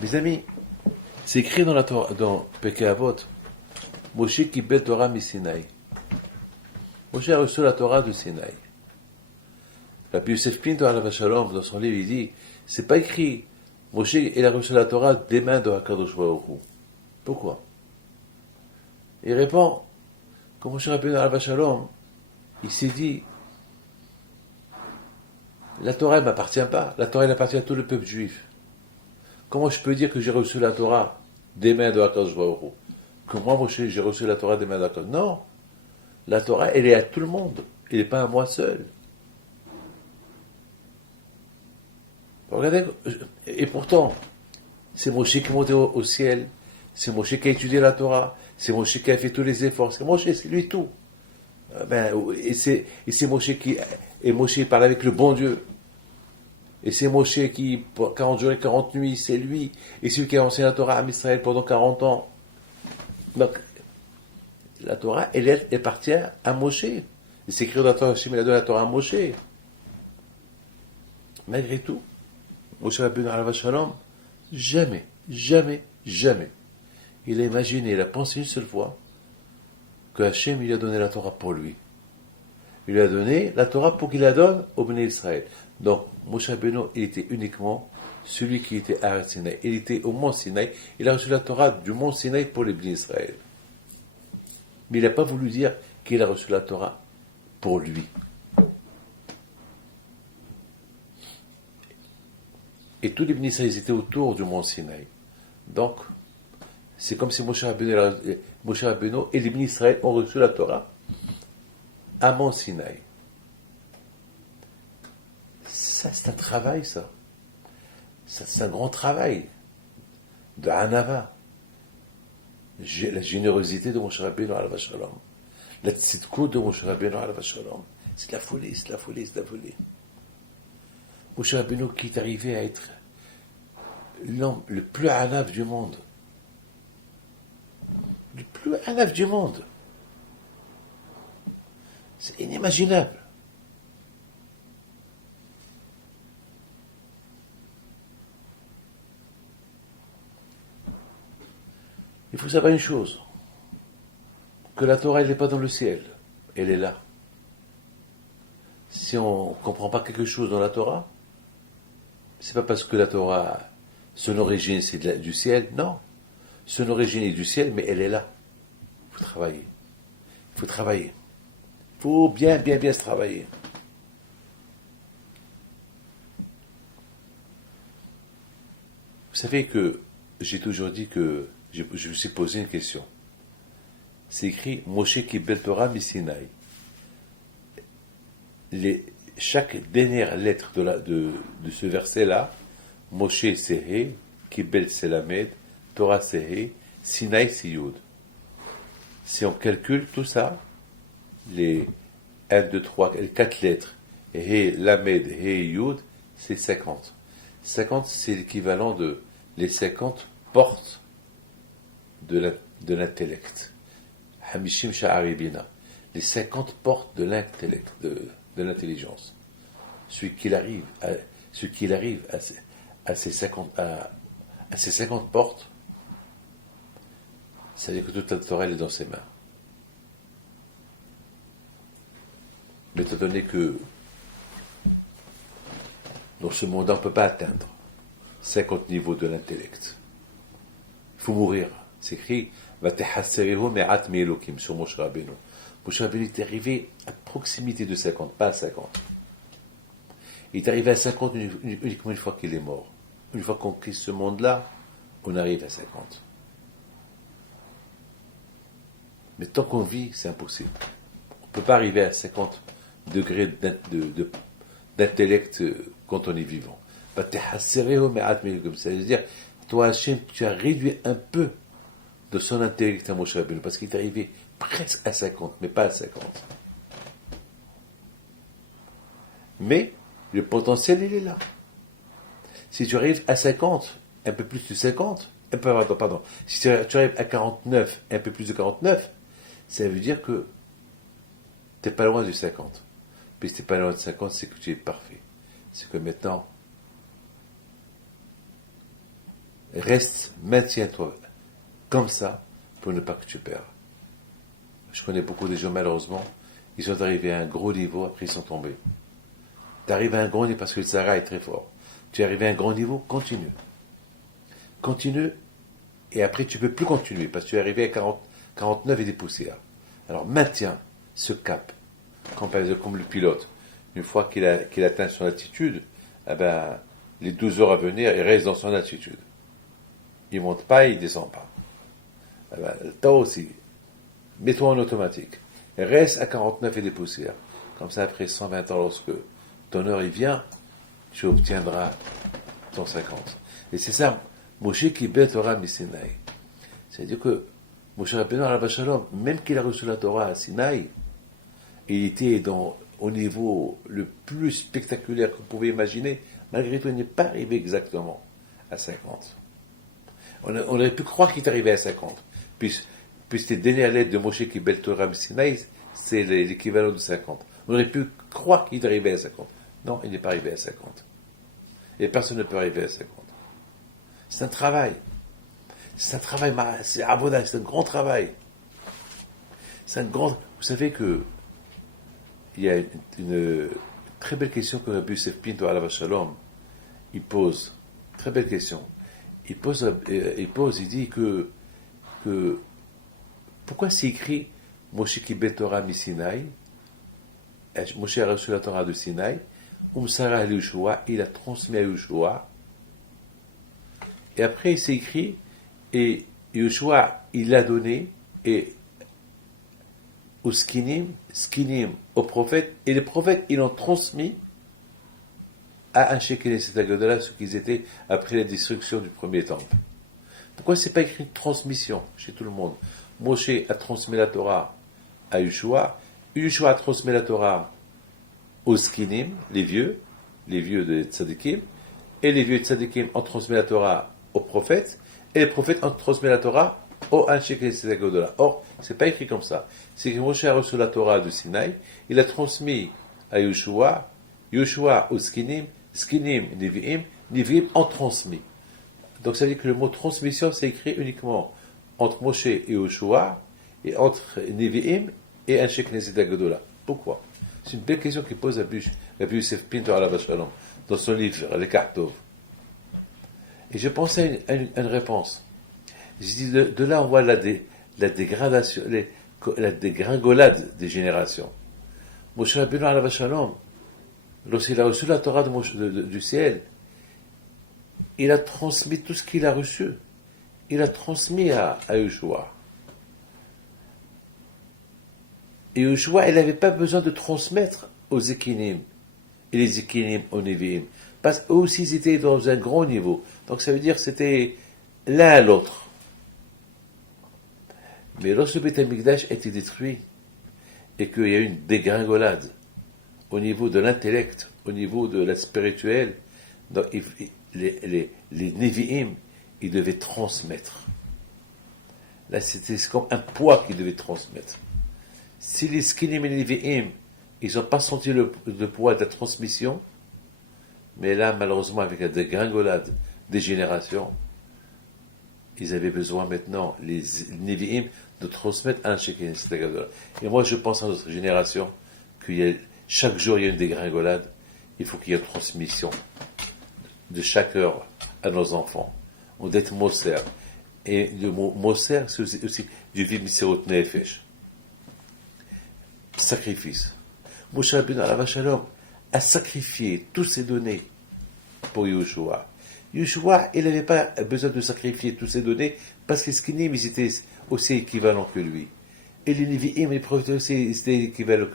Mes amis, c'est écrit dans la Torah, dans Pirkei Avot, Moshe Kibel Torah mi Sinaï. Moshe a reçu la Torah de Sinaï. Rabbi Yosef Pinto alav Shalom, dans son livre, il dit, c'est pas écrit, Moshe, il a reçu la Torah des mains de HaKadosh Baruch Hu. Pourquoi? Il répond, quand Moshe Rabbeinu alav Shalom, il s'est dit, la Torah ne m'appartient pas, la Torah elle appartient à tout le peuple juif. Comment je peux dire que j'ai reçu la Torah des mains de HaKadosh Baruch Hu? Que moi, Moshe, j'ai reçu la Torah des mains de HaKadosh. Non, la Torah, elle est à tout le monde, elle n'est pas à moi seul. Regardez, et pourtant, c'est Moshe qui est monté au ciel, c'est Moshe qui a étudié la Torah, c'est Moshe qui a fait tous les efforts, c'est Moshe, c'est lui tout. Et c'est Moshe qui, et Moshe parle avec le bon Dieu. Et c'est Moshe qui, 40 jours et 40 nuits, c'est lui, et celui qui a enseigné la Torah à Israël pendant 40 ans. Donc, la Torah, elle appartient à Moshe. Et c'est écrit dans la Torah, Hachem, il a donné la Torah à Moshe. Malgré tout, Moshe Rabbeinu alav Shalom, jamais, il a imaginé, il a pensé une seule fois que Hachem il a donné la Torah pour lui. Il lui a donné la Torah pour qu'il la donne au Bnei Israël. Donc, Moshe Rabbeinu, il était uniquement celui qui était à Har Sinaï. Il était au mont Sinaï. Il a reçu la Torah du mont Sinaï pour les Bnei Israël. Mais il n'a pas voulu dire qu'il a reçu la Torah pour lui. Et tous les Bnei Israël étaient autour du mont Sinaï. Donc, c'est comme si Moshe Rabbeinu et les Bnei Israël ont reçu la Torah à mont Sinaï. Ça, c'est un travail, ça. C'est un grand travail de Hanava. La générosité de Moshe Rabbeinu alav Shalom. La tzidkout de Moshe Rabbeinu alav Shalom. C'est la folie. Moshe Rabbeinu qui est arrivé à être l'homme le plus Hanav du monde. Le plus Hanav du monde. C'est inimaginable. Il faut savoir une chose, que la Torah, elle n'est pas dans le ciel, elle est là. Si on ne comprend pas quelque chose dans la Torah, c'est pas parce que la Torah, son origine, c'est du ciel, non. Son origine est du ciel, mais elle est là. Il faut travailler. Il faut bien se travailler. Vous savez que j'ai toujours dit que je me suis posé une question. C'est écrit Moshe Kibel Torah mi Sinaï. Chaque dernière lettre de ce verset-là, Moshe Sehe, Kibel Selamed, Torah Sehe, Sinaï Siyud. Si on calcule tout ça, les 1, 2, 3, les 4 lettres, He, Lamed, He, Yud, c'est 50. 50, c'est l'équivalent de les 50 portes de l'intellect. Hamishim Sha'aribina. Les 50 portes de l'intellect, de l'intelligence. Celui qui arrive à ces 50 portes, c'est-à-dire que toute la Torah est dans ses mains. Mais étant donné que dans ce monde, on ne peut pas atteindre 50 niveaux de l'intellect. Il faut mourir. C'est écrit sur Moshe Rabbeinu. Moshe Rabbeinu est arrivé à proximité de 50, pas à 50. Il est arrivé à 50 uniquement une fois qu'il est mort. Une fois qu'on quitte ce monde-là, on arrive à 50. Mais tant qu'on vit, c'est impossible. On ne peut pas arriver à 50 degrés d'intellect quand on est vivant. C'est-à-dire, toi, Hachem, tu as réduit un peu de son intellect à Moshe Rabbeinu, parce qu'il est arrivé presque à 50, mais pas à 50. Mais le potentiel, il est là. Si tu arrives à 50, un peu plus de 50, si tu arrives à 49, un peu plus de 49, ça veut dire que tu n'es pas loin du 50. Puis si tu n'es pas loin de 50, c'est que tu es parfait. C'est que maintenant, maintiens-toi comme ça pour ne pas que tu perds. Je connais beaucoup de gens, malheureusement, ils sont arrivés à un gros niveau, après ils sont tombés. Tu arrives à un grand niveau parce que le Sahara est très fort. Tu es arrivé à un grand niveau, continue. Continue, et après tu ne peux plus continuer parce que tu es arrivé à 49 et des poussières. Alors maintiens ce cap, comme le pilote. Une fois qu'il atteint son altitude, eh ben, les 12 heures à venir, il reste dans son altitude. Il ne monte pas, il ne descend pas. Eh ben, toi aussi, mets-toi en automatique. Reste à 49 et des poussières. Comme ça, après 120 ans, lorsque ton heure y vient, tu obtiendras ton 50. Et c'est ça, Moshe qui bet Torah Sinaï. C'est-à-dire que Moshe Rabbeinu alav shalom, même qu'il a reçu la Torah à Sinaï, il était au niveau le plus spectaculaire que vous pouvez imaginer, malgré tout, il n'est pas arrivé exactement à 50. On aurait pu croire qu'il est arrivé à 50, puisque dernière lettre de Moshe qui bet Torah Sinaï, c'est l'équivalent de 50. On aurait pu croire qu'il est arrivé à 50. Non, il n'est pas arrivé à 50. Et personne ne peut arriver à 50. C'est un travail. C'est un travail, c'est abondant, c'est un grand travail. Vous savez que il y a une très belle question que Rabbi Yosef Pinto alav shalom, il pose. Très belle question. Il dit que pourquoi c'est écrit Moshe Kibet Torah mi Sinaï, Moshe a reçu la Torah de Sinaï, Sarah Yehoshua, il a transmis à Yehoshua, et après il s'est écrit, et Yehoshua, il l'a donné, et aux skinim, aux prophètes, et les prophètes, ils l'ont transmis à un shekel et Agodola, ce qu'ils étaient après la destruction du premier temple. Pourquoi c'est pas écrit transmission chez tout le monde? Moshe a transmis la Torah à Yehoshua, Yehoshua a transmis la Torah aux skinim, les vieux de tzadikim, et les vieux de tzadikim ont transmis la Torah aux prophètes, et les prophètes ont transmis la Torah au Anshek et Agodola. Or, c'est pas écrit comme ça. C'est que Moshe a reçu la Torah de Sinaï, il a transmis à Yehoshua aux skinim, Nevi'im ont transmis. Donc ça veut dire que le mot transmission, c'est écrit uniquement entre Moshe et Yehoshua, et entre Nevi'im et Anshek et Agodola. Pourquoi? C'est une belle question qu'il pose à Rabbi Yosef Pinto alav shalom dans son livre Les Kartov. Et je pensais à une réponse. Je dis de là on voit la dégradation, la dégringolade des générations. Moshe Rabbeinu alav shalom, lorsqu'il a reçu la Torah du ciel, il a transmis tout ce qu'il a reçu. Il a transmis à Yehoshua. Et Yehoshua, il n'avait pas besoin de transmettre aux Ekinim, et les Ekinim aux Nevi'im, parce qu'eux aussi, ils étaient dans un grand niveau. Donc ça veut dire que c'était l'un à l'autre. Mais lorsque le Beth Amikdash a été détruit, et qu'il y a eu une dégringolade au niveau de l'intellect, au niveau de la spirituelle, donc les Nevi'im, ils devaient transmettre. Là, c'était comme un poids qu'ils devaient transmettre. Si les skinim et les Nevi'im, ils n'ont pas senti le poids de la transmission, mais là, malheureusement, avec la dégringolade des générations, ils avaient besoin maintenant, les Nevi'im, de transmettre un shekel. Et moi, je pense à notre génération, chaque jour, il y a une dégringolade, il faut qu'il y ait une transmission de chaque heure à nos enfants. On doit être Moser. Et le mot Moser, c'est aussi du Viv Misirot Nefesh. Sacrifice. Moshe Rabbeinu alav shalom a sacrifié tous ses données pour Yehoshua. Yehoshua, il n'avait pas besoin de sacrifier tous ses données parce que les skinim, ils étaient aussi équivalents que lui. Et les Nevi'im, les prophètes aussi, ils étaient équivalents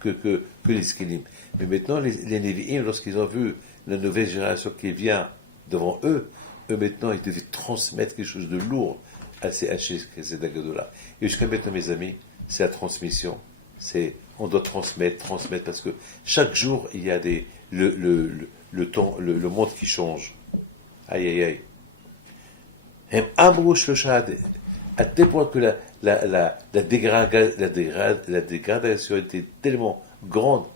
que les Skilim. Mais maintenant, les Nevi'im, lorsqu'ils ont vu la nouvelle génération qui vient devant eux, maintenant, ils devaient transmettre quelque chose de lourd à ces Hachek-Zedagadola. Et jusqu'à maintenant, mes amis, c'est la transmission. On doit transmettre, parce que chaque jour, il y a le temps, le monde qui change. Aïe, aïe, aïe. À tel point que la dégradation était tellement grande,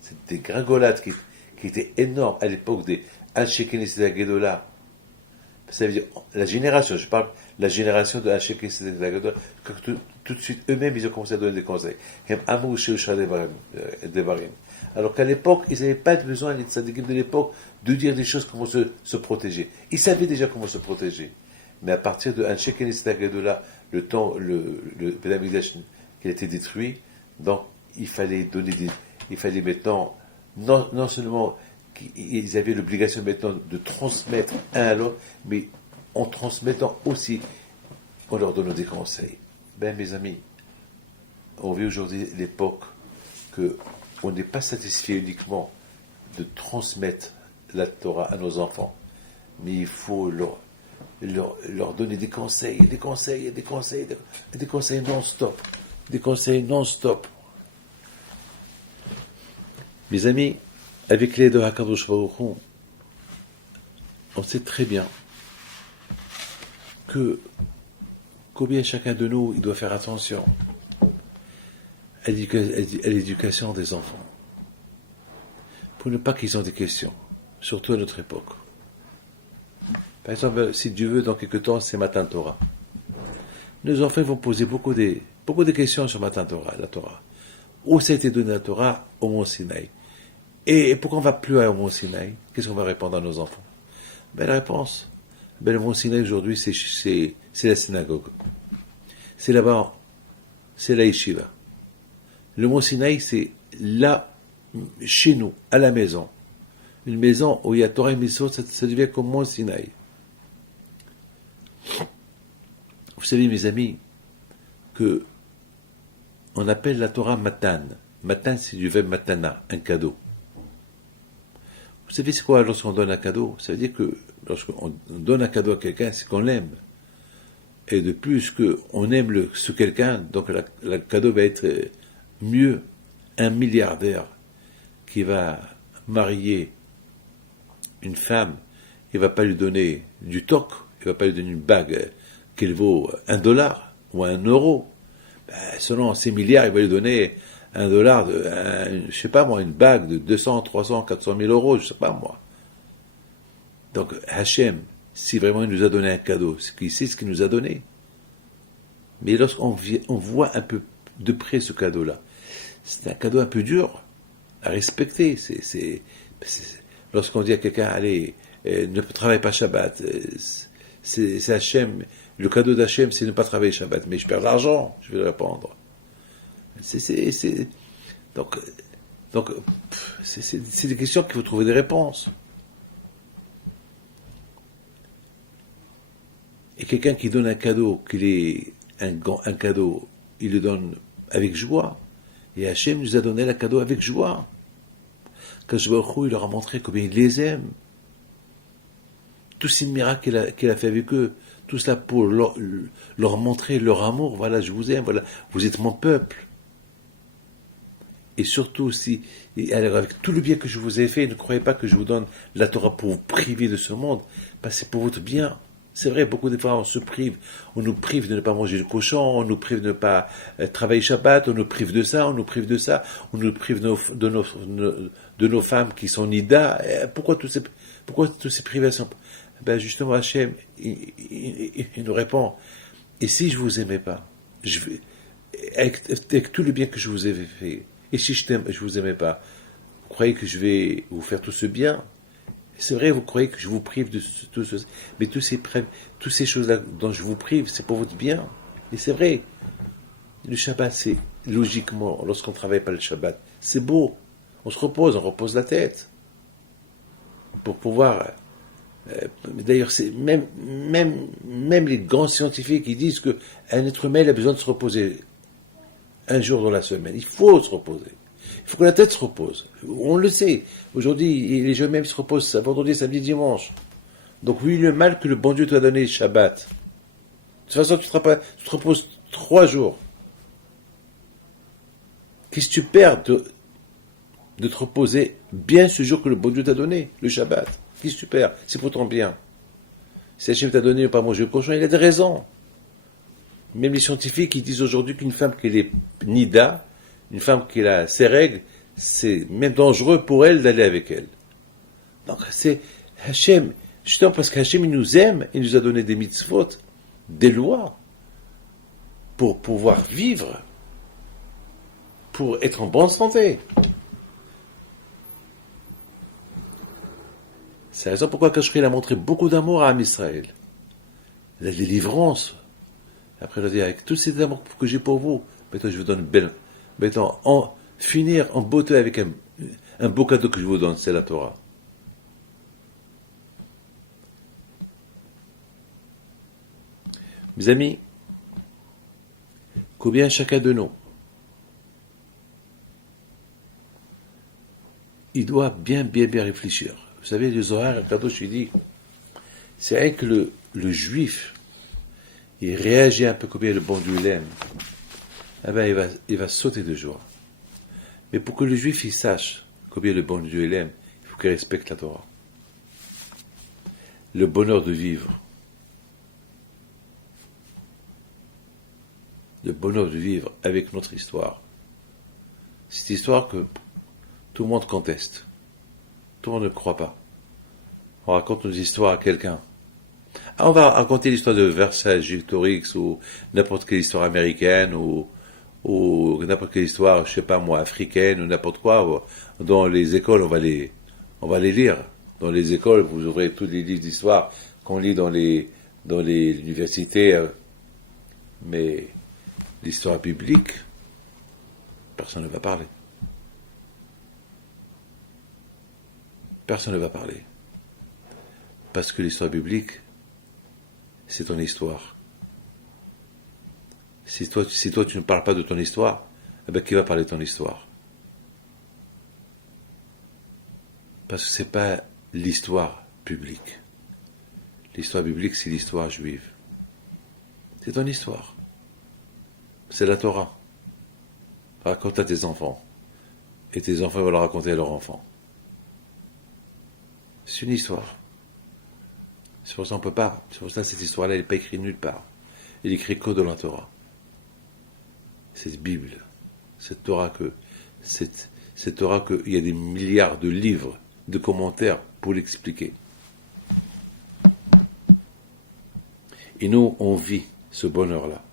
cette dégringolade qui était énorme à l'époque des Al-Shekenis de la Gedola. Ça veut dire, la génération, je parle la génération de Al-Shekenis de la Gedola, tout de suite, eux-mêmes, ils ont commencé à donner des conseils. Alors qu'à l'époque, ils n'avaient pas besoin, les tzadikim de l'époque, de dire des choses comment se protéger. Ils savaient déjà comment se protéger. Mais à partir de Al-Shekenis de la Gedola, le temps, le Beth Amikdash qui a été détruit, donc il fallait maintenant, non seulement qu'ils avaient l'obligation maintenant de transmettre un à l'autre, mais en transmettant aussi, on leur donne des conseils. Mes amis, on vit aujourd'hui l'époque que on n'est pas satisfait uniquement de transmettre la Torah à nos enfants, mais il faut leur donner des conseils, des conseils non-stop. Des conseils non-stop. Mes amis, avec l'aide de HaKadosh Baruch Hu, on sait très bien que combien chacun de nous il doit faire attention à l'éducation des enfants, pour ne pas qu'ils aient des questions, surtout à notre époque. Par exemple, si Dieu veut, dans quelques temps, c'est Matan Torah. Nos enfants vont poser beaucoup de questions sur Matan Torah, la Torah. Où ça a été donné la Torah? Au Mont Sinaï. Et pourquoi on ne va plus au Mont Sinaï? Qu'est-ce qu'on va répondre à nos enfants? La réponse, le Mont Sinaï aujourd'hui, c'est la synagogue. C'est là-bas, c'est la yeshiva. Le Mont Sinaï, c'est là, chez nous, à la maison. Une maison où il y a Torah et Mitzvot, ça devient comme Mont Sinaï. Vous savez, mes amis, que on appelle la Torah Matan. Matan, c'est du verbe matana, un cadeau. Vous savez c'est quoi lorsqu'on donne un cadeau? Ça veut dire que lorsqu'on donne un cadeau à quelqu'un, c'est qu'on l'aime. Et de plus qu'on aime ce quelqu'un, donc le cadeau va être mieux. Un milliardaire qui va marier une femme, il ne va pas lui donner du toc, il ne va pas lui donner une bague qui vaut $1 ou €1. Selon ses milliards, il va lui donner $1, je sais pas moi, une bague de 200, 300, 400 000 €, je sais pas moi. Donc Hachem, si vraiment il nous a donné un cadeau, c'est qu'il sait ce qu'il nous a donné. Mais lorsqu'on voit un peu de près ce cadeau-là, c'est un cadeau un peu dur à respecter. Lorsqu'on dit à quelqu'un, allez, ne travaille pas Shabbat, c'est Hachem, le cadeau d'Hachem, c'est ne pas travailler Shabbat, mais je perds l'argent, je vais répondre. Donc, c'est des questions qu'il faut trouver des réponses. Et quelqu'un qui donne un cadeau, qu'il est un cadeau, il le donne avec joie. Et Hachem nous a donné le cadeau avec joie. Kadosh Baruch Hu, il leur a montré combien il les aime. Tous ces miracles qu'il a fait avec eux, tout cela pour leur montrer leur amour. Voilà, je vous aime, voilà, vous êtes mon peuple. Et surtout, alors avec tout le bien que je vous ai fait, ne croyez pas que je vous donne la Torah pour vous priver de ce monde, parce que c'est pour votre bien. C'est vrai, beaucoup de fois, on nous prive de ne pas manger le cochon, on nous prive de ne pas travailler Shabbat, on nous prive de ça, on nous prive de nos femmes qui sont nida. Pourquoi toutes ces privations? Justement, Hachem, il nous répond, et si je vous aimais pas, avec tout le bien que je vous ai fait, et si je vous aimais pas, vous croyez que je vais vous faire tout ce bien? C'est vrai, vous croyez que je vous prive de tout ce... Mais toutes ces choses-là dont je vous prive, c'est pour votre bien. Et c'est vrai. Le Shabbat, c'est logiquement, lorsqu'on ne travaille pas le Shabbat, c'est beau. On repose la tête. Pour pouvoir... D'ailleurs, c'est même les grands scientifiques qui disent qu'un être humain il a besoin de se reposer un jour dans la semaine. Il faut se reposer. Il faut que la tête se repose. On le sait. Aujourd'hui, les gens même se reposent vendredi, samedi, dimanche. Donc oui, le mal que le bon Dieu t'a donné, Shabbat. De toute façon, tu te reposes 3 jours. Qu'est-ce que tu perds de te reposer bien ce jour que le bon Dieu t'a donné, le Shabbat? Qu'est-ce que tu perds? C'est pour ton bien. Si Hachem t'a donné de ne pas manger le cochon, il a des raisons. Même les scientifiques, ils disent aujourd'hui qu'une femme qui est nida, une femme qui a ses règles, c'est même dangereux pour elle d'aller avec elle. Donc c'est Hachem, justement parce qu'Hachem il nous aime, il nous a donné des mitzvot, des lois, pour pouvoir vivre, pour être en bonne santé. C'est la raison pourquoi Kashri a montré beaucoup d'amour à Am Israël. La délivrance. Après, il a dit, avec tout cet amour que j'ai pour vous, maintenant je vous donne une belle... Maintenant, finir en beauté avec un beau cadeau que je vous donne, c'est la Torah. Mes amis, combien chacun de nous, il doit bien réfléchir. Vous savez, le Zohar, Kadosh, il dit, c'est rien que le juif, il réagit un peu combien le bon Dieu l'aime. Eh ben, il va sauter de joie. Mais pour que le juif il sache combien le bon Dieu l'aime, il faut qu'il respecte la Torah. Le bonheur de vivre. Le bonheur de vivre avec notre histoire. Cette histoire que tout le monde conteste. Tout le monde ne croit pas. On raconte nos histoires à quelqu'un. On va raconter l'histoire de Vercingétorix ou n'importe quelle histoire américaine ou n'importe quelle histoire, je sais pas moi, africaine ou n'importe quoi. Dans les écoles, on va les lire. Dans les écoles, vous aurez tous les livres d'histoire qu'on lit dans les universités. Mais l'histoire biblique, personne ne va parler. Personne ne va parler. Parce que l'histoire biblique, c'est ton histoire. Si toi tu ne parles pas de ton histoire, eh bien qui va parler de ton histoire? Parce que c'est pas l'histoire publique. L'histoire biblique, c'est l'histoire juive. C'est ton histoire. C'est la Torah. Raconte à tes enfants. Et tes enfants vont le raconter à leurs enfants. C'est une histoire. C'est pour ça qu'on ne peut pas. C'est pour ça que cette histoire-là, elle n'est pas écrite nulle part. Elle est écrite que dans la Torah. Cette Bible, cette Torah qu'il y a des milliards de livres, de commentaires pour l'expliquer. Et nous, on vit ce bonheur-là.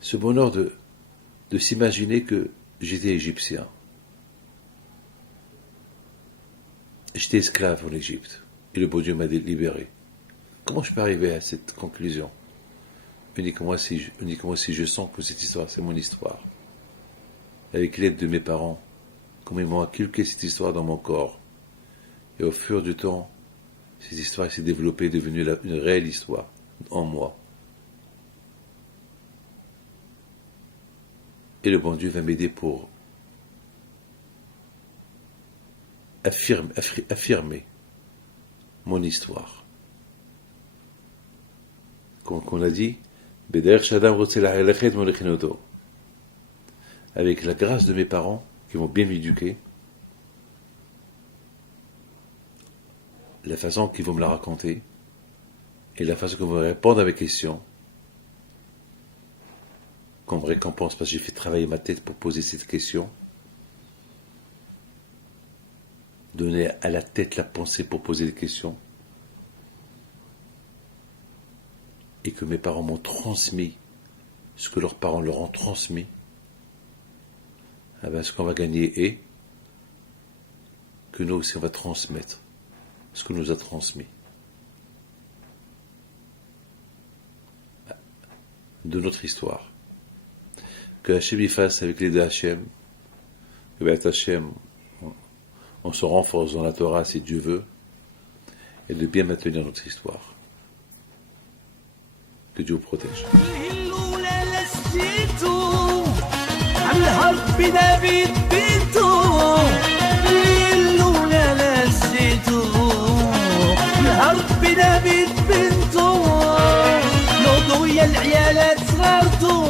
Ce bonheur de s'imaginer que j'étais égyptien. J'étais esclave en Égypte. Et le bon Dieu m'a libéré. Comment je peux arriver à cette conclusion? Uniquement si je sens que cette histoire, c'est mon histoire. Avec l'aide de mes parents, comme ils m'ont inculqué cette histoire dans mon corps. Et au fur du temps, cette histoire s'est développée, devenue une réelle histoire en moi. Et le bon Dieu va m'aider pour affirmer mon histoire. Comme on a dit, avec la grâce de mes parents qui m'ont bien éduqué, la façon qu'ils vont me la raconter et la façon qu'ils vont me répondre à mes questions, qu'on me récompense parce que j'ai fait travailler ma tête pour poser cette question, donner à la tête la pensée pour poser des questions, et que mes parents m'ont transmis ce que leurs parents leur ont transmis, eh bien, ce qu'on va gagner est que nous aussi on va transmettre ce que nous a transmis de notre histoire. Que Hachem y fasse avec l'aide d'Hachem, que avec Hachem on se renforce dans la Torah si Dieu veut, et de bien maintenir notre histoire. Que Dieu vous protège. الهرب بنا بيت بنتو اللي نسيتو الهرب بنا بيت بنتو نوضو يا العيالات صغارتو